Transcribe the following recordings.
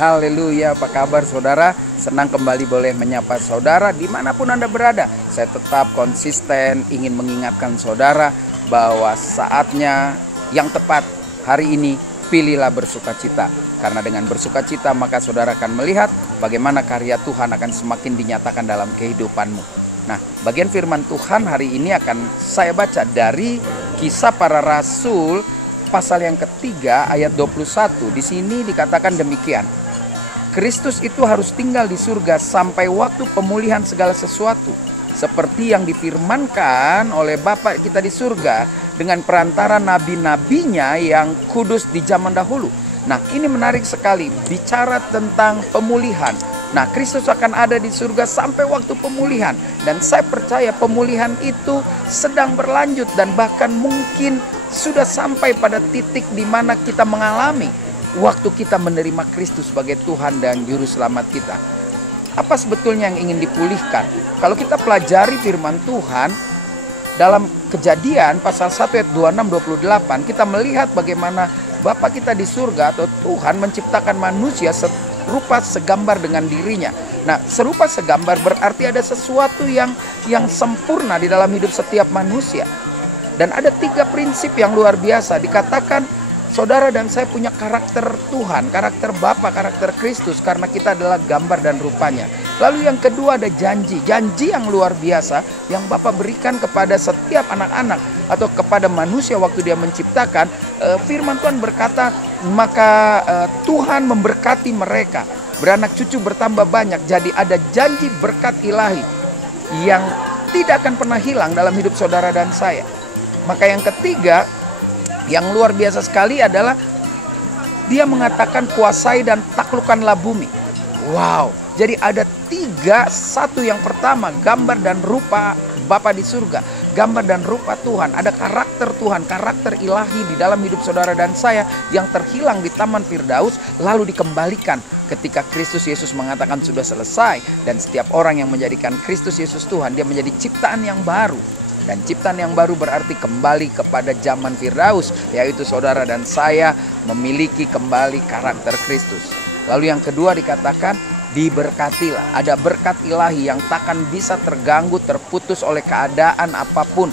Haleluya, apa kabar saudara? Senang kembali boleh menyapa saudara dimanapun Anda berada. Saya tetap konsisten ingin mengingatkan saudara bahwa saatnya yang tepat hari ini, pilihlah bersukacita. Karena dengan bersukacita maka saudara akan melihat bagaimana karya Tuhan akan semakin dinyatakan dalam kehidupanmu. Nah, bagian firman Tuhan hari ini akan saya baca dari Kisah Para Rasul pasal yang ketiga ayat 21. Di sini dikatakan demikian. Kristus itu harus tinggal di surga sampai waktu pemulihan segala sesuatu, seperti yang difirmankan oleh Bapa kita di surga dengan perantara nabi-nabinya yang kudus di zaman dahulu. Nah, ini menarik sekali, bicara tentang pemulihan. Nah, Kristus akan ada di surga sampai waktu pemulihan. Dan saya percaya pemulihan itu sedang berlanjut dan bahkan mungkin sudah sampai pada titik di mana kita mengalami waktu kita menerima Kristus sebagai Tuhan dan Juru Selamat kita. Apa sebetulnya yang ingin dipulihkan? Kalau kita pelajari firman Tuhan dalam Kejadian pasal 1 ayat 26-28, kita melihat bagaimana Bapa kita di surga atau Tuhan menciptakan manusia serupa segambar dengan dirinya. Nah, serupa segambar berarti ada sesuatu yang sempurna di dalam hidup setiap manusia. Dan ada 3 prinsip yang luar biasa. Dikatakan saudara dan saya punya karakter Tuhan, karakter Bapa, karakter Kristus, karena kita adalah gambar dan rupanya. Lalu yang kedua ada janji yang luar biasa yang Bapa berikan kepada setiap anak-anak atau kepada manusia waktu dia menciptakan. Firman Tuhan berkata, maka Tuhan memberkati mereka, beranak cucu bertambah banyak. Jadi ada janji berkat ilahi yang tidak akan pernah hilang dalam hidup saudara dan saya. Maka yang ketiga, yang luar biasa sekali adalah dia mengatakan kuasai dan taklukkanlah bumi. Wow, jadi ada 3, satu yang pertama gambar dan rupa Bapa di surga, gambar dan rupa Tuhan. Ada karakter Tuhan, karakter ilahi di dalam hidup saudara dan saya yang terhilang di Taman Firdaus lalu dikembalikan ketika Kristus Yesus mengatakan sudah selesai. Dan setiap orang yang menjadikan Kristus Yesus Tuhan, dia menjadi ciptaan yang baru. Dan ciptaan yang baru berarti kembali kepada zaman Firdaus, yaitu saudara dan saya memiliki kembali karakter Kristus. Lalu yang kedua dikatakan diberkatilah. Ada berkat ilahi yang takkan bisa terganggu, terputus oleh keadaan apapun.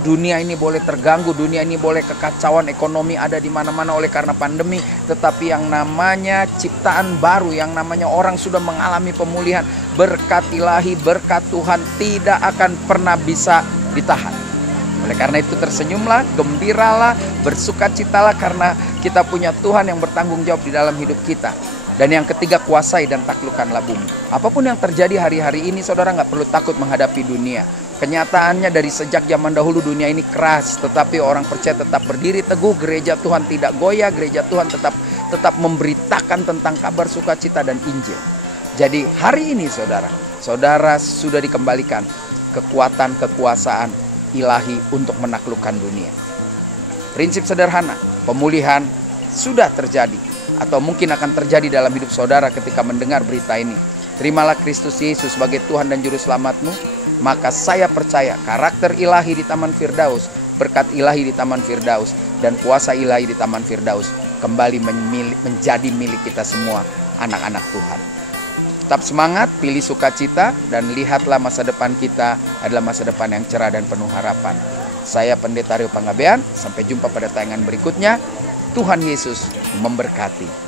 Dunia ini boleh terganggu, dunia ini boleh kekacauan ekonomi ada di mana-mana oleh karena pandemi, tetapi yang namanya ciptaan baru, yang namanya orang sudah mengalami pemulihan, berkat ilahi, berkat Tuhan tidak akan pernah bisa ditahan. Oleh karena itu tersenyumlah, gembiralah, bersukacitalah karena kita punya Tuhan yang bertanggung jawab di dalam hidup kita. Dan yang ketiga, kuasai dan taklukkanlah bumi. Apapun yang terjadi hari-hari ini, saudara nggak perlu takut menghadapi dunia. Kenyataannya dari sejak zaman dahulu dunia ini keras, tetapi orang percaya tetap berdiri teguh. Gereja Tuhan tidak goyah, gereja Tuhan tetap memberitakan tentang kabar sukacita dan Injil. Jadi hari ini saudara sudah dikembalikan kekuatan, kekuasaan ilahi untuk menaklukkan dunia. Prinsip sederhana, pemulihan sudah terjadi atau mungkin akan terjadi dalam hidup saudara ketika mendengar berita ini. Terimalah Kristus Yesus sebagai Tuhan dan Juru Selamatmu, maka saya percaya karakter ilahi di Taman Firdaus, berkat ilahi di Taman Firdaus, dan kuasa ilahi di Taman Firdaus kembali menjadi milik kita semua, anak-anak Tuhan. Tetap semangat, pilih sukacita, dan lihatlah masa depan kita adalah masa depan yang cerah dan penuh harapan. Saya Pendeta Rio Panggabean, sampai jumpa pada tayangan berikutnya. Tuhan Yesus memberkati.